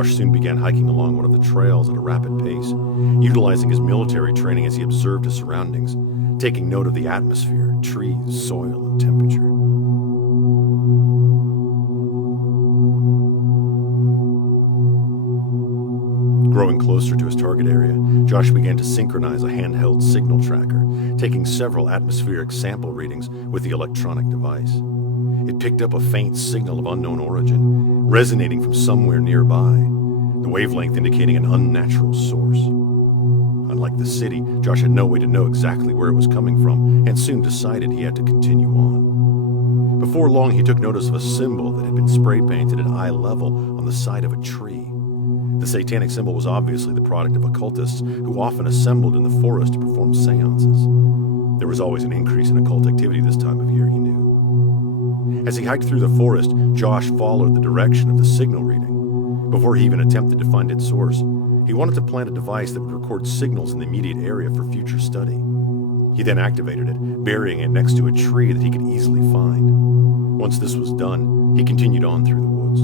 Josh soon began hiking along one of the trails at a rapid pace, utilizing his military training as he observed his surroundings, taking note of the atmosphere, trees, soil, and temperature. Growing closer to his target area, Josh began to synchronize a handheld signal tracker, taking several atmospheric sample readings with the electronic device. It picked up a faint signal of unknown origin, resonating from somewhere nearby, the wavelength indicating an unnatural source. Unlike the city, Josh had no way to know exactly where it was coming from, and soon decided he had to continue on. Before long, he took notice of a symbol that had been spray painted at eye level on the side of a tree. The satanic symbol was obviously the product of occultists who often assembled in the forest to perform seances. There was always an increase in occult activity this time of year, he knew. As he hiked through the forest, Josh followed the direction of the signal reading. Before he even attempted to find its source, he wanted to plant a device that would record signals in the immediate area for future study. He then activated it, burying it next to a tree that he could easily find. Once this was done, he continued on through the woods.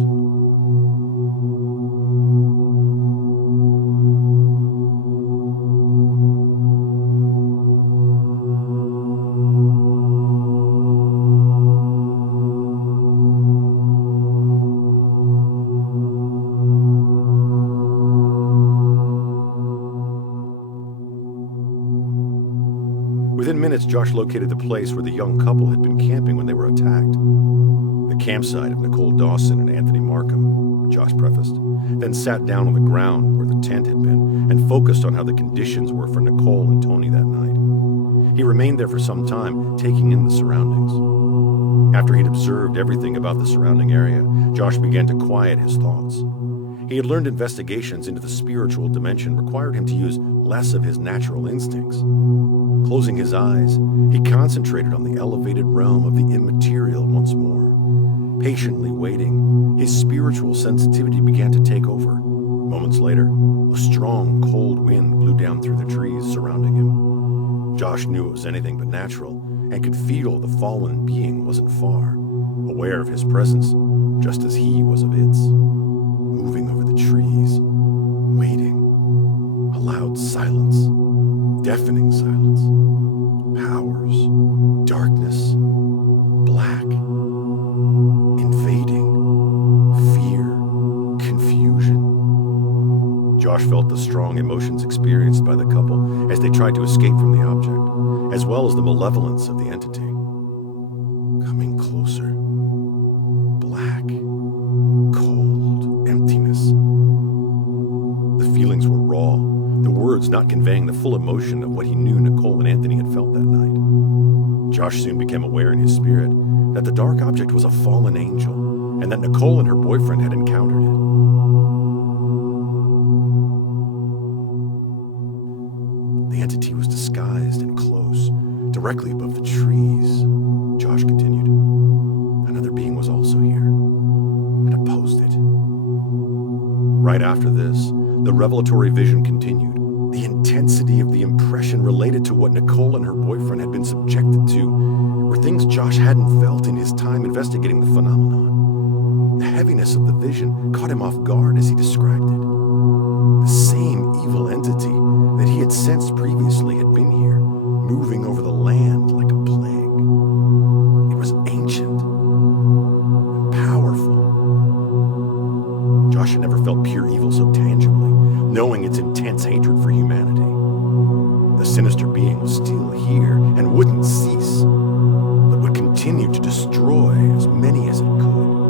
Within minutes, Josh located the place where the young couple had been camping when they were attacked. The campsite of Nicole Dawson and Anthony Markham, Josh prefaced, then sat down on the ground where the tent had been and focused on how the conditions were for Nicole and Tony that night. He remained there for some time, taking in the surroundings. After he'd observed everything about the surrounding area, Josh began to quiet his thoughts. He had learned investigations into the spiritual dimension required him to use less of his natural instincts. Closing his eyes, he concentrated on the elevated realm of the immaterial once more. Patiently waiting, his spiritual sensitivity began to take over. Moments later, a strong, cold wind blew down through the trees surrounding him. Josh knew it was anything but natural and could feel the fallen being wasn't far, aware of his presence just as he was of its. Moving over the trees, waiting. A loud silence. Deafening silence. Powers. Darkness. Black. Invading. Fear. Confusion. Josh felt the strong emotions experienced by the couple as they tried to escape from the object, as well as the malevolence of the entity. Coming closer. Black. Cold. Emptiness. The feelings were raw, the words not conveying the full emotion of what he knew Nicole and Anthony had felt that night. Josh soon became aware in his spirit that the dark object was a fallen angel, and that Nicole and her boyfriend had encountered it. The entity was disguised and close, directly above the trees. Josh continued. Another being was also here, and opposed it. Right after this, the revelatory vision continued. The intensity of the impression related to what Nicole and her boyfriend had been subjected to were things Josh hadn't felt in his time investigating the phenomenon. The heaviness of the vision caught him off guard as he described it. The same evil entity that he had sensed previously had been here, moving over the land like a plague. It was ancient and powerful. Josh had never felt pure evil so tangibly, knowing its intense hatred for humanity. The sinister being was still here and wouldn't cease, but would continue to destroy as many as it could.